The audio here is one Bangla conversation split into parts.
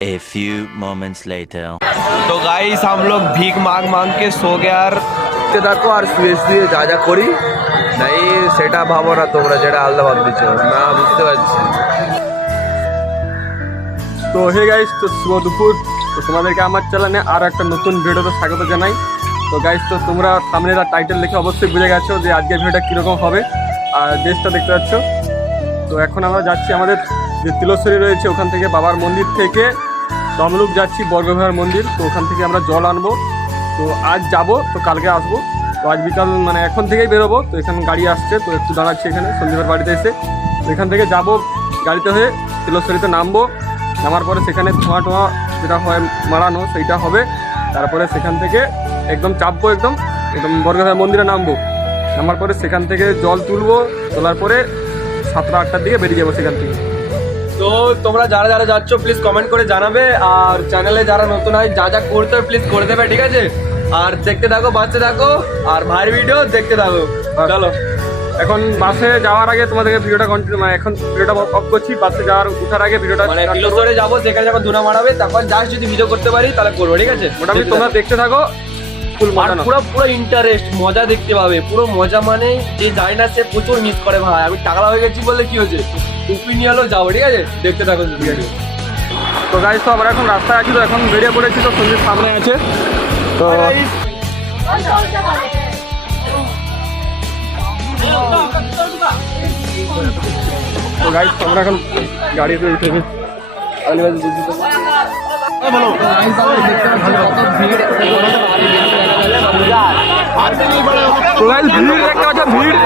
A few moments later. तो गाइस हम लोग भीख मांग मांग के सो गए यार। দেখো আর শুয়ে শুয়ে যা যা করি নাই সেটা ভাবো না তোমরা, যেটা আলাদা ভাবতেছ না, বুঝতে পারছি। তো হে গাইস, তো শুভ দুপুর। তো তোমাদেরকে আমার চ্যানেলে আর একটা নতুন ভিডিওতে স্বাগত জানাই। তো গাইস, তো তোমরা সামনে টাইটেল দেখে অবশ্যই বুঝে গেছো যে আজকের ভিডিওটা কীরকম হবে, আর ড্রেসটা দেখতে পাচ্ছ। তো এখন আমরা যাচ্ছি আমাদের যে তিলেশ্বরী রয়েছে ওখান থেকে, বাবার মন্দির থেকে তমলুক যাচ্ছি বর্গভীমার মন্দির। তো ওখান থেকে আমরা জল আনবো। তো আজ যাব, তো কালকে আসবো। তো আজ বিকাল মানে এখন থেকেই বেরোবো। তো এখানে গাড়ি আসছে, তো একটু দাঁড়াচ্ছি এখানে সন্দীপের বাড়িতে এসে। তো এখান থেকে যাব গাড়িতে হয়ে তিলেশ্বরীতে নামবো। নামার পরে সেখানে ধোঁয়া টোঁয়া যেটা হয় মারানো সেইটা হবে। তারপরে সেখান থেকে একদম চাপবো, একদম একদম বর্গভীমার মন্দিরে নামবো। নামার পরে সেখান থেকে জল তুলবো। তোলার পরে 7টা-8টার দিকে বেরিয়ে যাবো সেখান থেকে। তো তোমরা যারা যারা যাচ্ছ প্লিজ কমেন্ট করে জানাবে, আর চ্যানেলে যারা নতুন হয় যা যা করতে হবে প্লিজ করে দেবে, ঠিক আছে? আর দেখতে থাকো, বাঁচতে থাকো, আর ভাইয়ের ভিডিও দেখতে থাকো। চলো এখন বাসে যাওয়ার আগে তোমাদেরকে ভিডিওটা কন্টিনিউ, মানে এখন ভিডিওটা অফ করছি। বাসে যাওয়ার উঠার আগে ভিডিওটা মানে তিলেশ্বরে যাবো, সেখানে যখন দুনা মারাবে তখন জাস্ট যদি ভিডিও করতে পারি তাহলে করবো, ঠিক আছে? মোটামুটি তোমরা দেখতে থাকো, ফুল মজা নাও। পুরো পুরো ইন্টারেস্ট, মজা দেখতে পাবে পুরো মজা। মানে যে যায় না সে প্রচুর মিস করে ভাই। আমি টাকলা হয়ে গেছি বললে কি হয়েছে, টুপি নিয়ে হলেও যাবো, ঠিক আছে? দেখতে থাকো ভিডিও। তো গাইস, তো আমরা এখন রাস্তায় আছি, তো এখন বেরিয়ে পড়েছি। তো সন্ধ্যের সামনে আছে। তো তো গাইস, আমরা এখন গাড়িতে উঠে গেছি। তো গাইস, ভিড় দেখতে পাচ্ছ, ভিড়।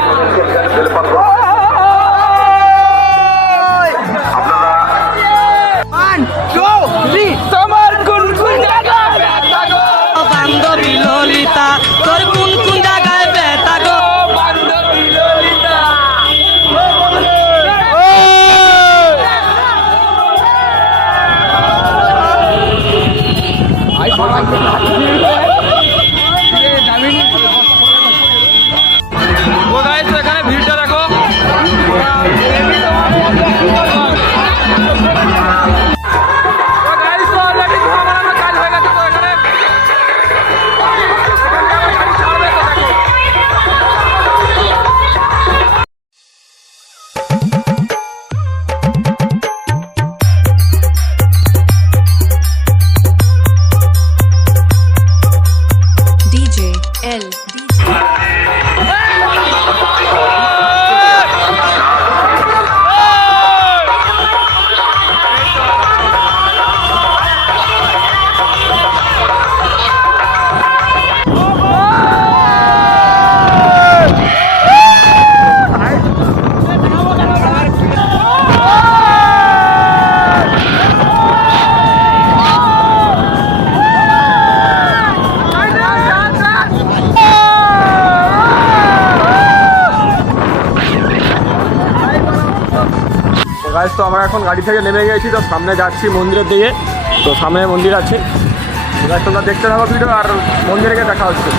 বান্ধবী ললিতা তোর কোন কোন জায়গায় বেটা গো, বান্ধবী ললিতা। তো গাইস, এখানে ভিড়টা দেখো। তো গাইস, তো অলরেডি ধোঁয়া মারানোর কাজ হয়ে গেছে। তো এখানে DJ L. গাইস, তো আমরা এখন গাড়ি থেকে নেমে গেছি। তো সামনে যাচ্ছি মন্দিরের দিকে। তো সামনে মন্দির আছে। গাইস, তোমরা দেখতে থাকো ভিডিও, আর মন্দিরে গিয়ে দেখা হচ্ছে।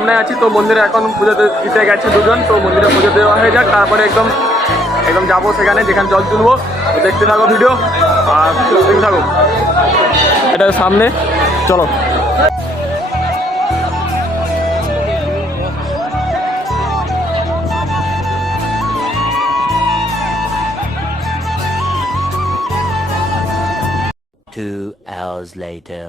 সামনে আছি, তো মন্দিরে এখন পুজো দিতে গেছে দুজন। তো মন্দিরে পুজো দেওয়া হয়ে যাক, তারপরে একদম একদম যাবো সেখানে যেখানে জল তুলবো। তো দেখতে থাকো ভিডিও, আর দেখতে থাকো। এটা সামনে, চলো। Two hours later.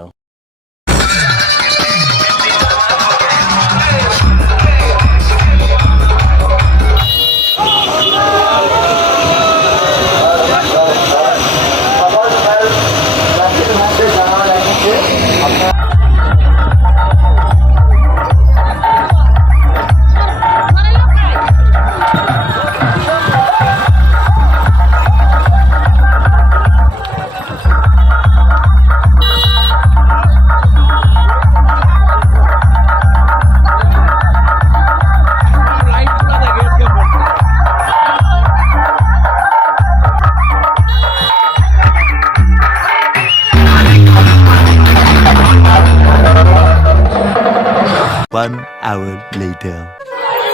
1 hour later.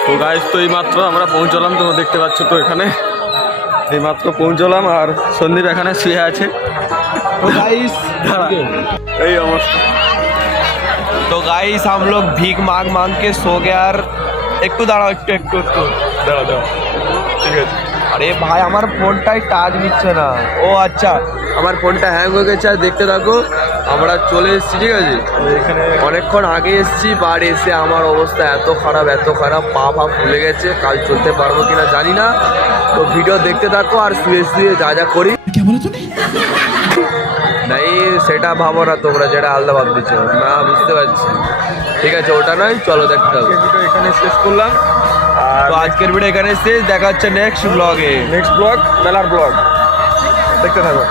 তো গাইস তো এই মাত্র আমরা পৌঁছলাম, তোমরা দেখতে পাচ্ছ তো এখানে এই মাত্র পৌঁছলাম আর সন্দীপ এখানে শুয়ে আছে। तो गाइस এই অবস্থা। तो गाइस हम लोग भीख मांग मांग के सो गए यार। একটু দাঁড়াও, একটু দাঁড়াও ঠিক আছে। আরে ভাই আমার ফোনটাই টাচ নিচ্ছে না। ও আচ্ছা, আমার ফোনটা হ্যাং হয়ে গেছে। আর দেখতে থাকো, আমরা চলে এসেছি, ঠিক আছে। এখানে অনেকক্ষণ আগে এসেছি, বাট এসে আমার অবস্থা এত খারাপ, পা ফুলে গেছে। কাল চলতে পারবো কিনা জানি না। তো ভিডিও দেখতে থাকো আর শুয়ে যা যা করি নাই সেটা ভাবো না তোমরা, যেটা আলাদা ভাবতেছ না, বুঝতে পারছি। ঠিক আছে, ওটা নয়, চলো দেখতে হবে। ভিডিও এখানে শেষ করলাম আর তো আজকের ভিডিও এখানে শেষ, দেখা হচ্ছে নেক্সট ব্লগে। নেক্সট ব্লগ মেলার ব্লগ দেখতে থাকো।